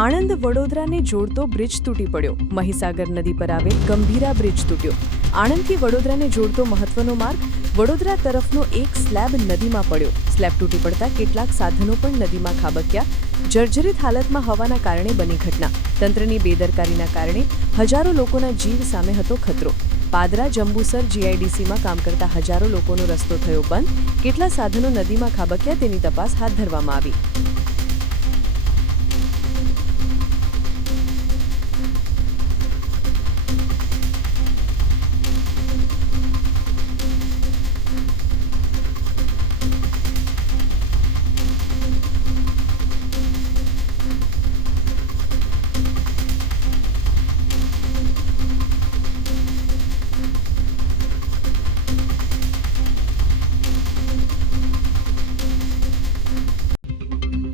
આણંદ વડોદરાને જોડતો બ્રિજ તૂટી પડ્યો. મહીસાગર નદી પર આવેલ ગંભીરા બ્રિજ તૂટ્યો. આણંદથી વડોદરાને જોડતો મહત્વનો માર્ગ વડોદરા તરફનો એક સ્લેબ નદીમાં પડ્યો. સ્લેબ તૂટી પડતા કેટલાક સાધનો પણ નદીમાં ખાબક્યા. જર્જરિત હાલતમાં હોવાના કારણે બની ઘટના. તંત્રની બેદરકારીના કારણે હજારો લોકોના જીવ સામે હતો ખતરો. પાદરા જંબુસર જીઆઈડીસીમાં કામ કરતા હજારો લોકોનો રસ્તો થયો બંધ. કેટલા સાધનો નદીમાં ખાબક્યા તેની તપાસ હાથ ધરવામાં આવી.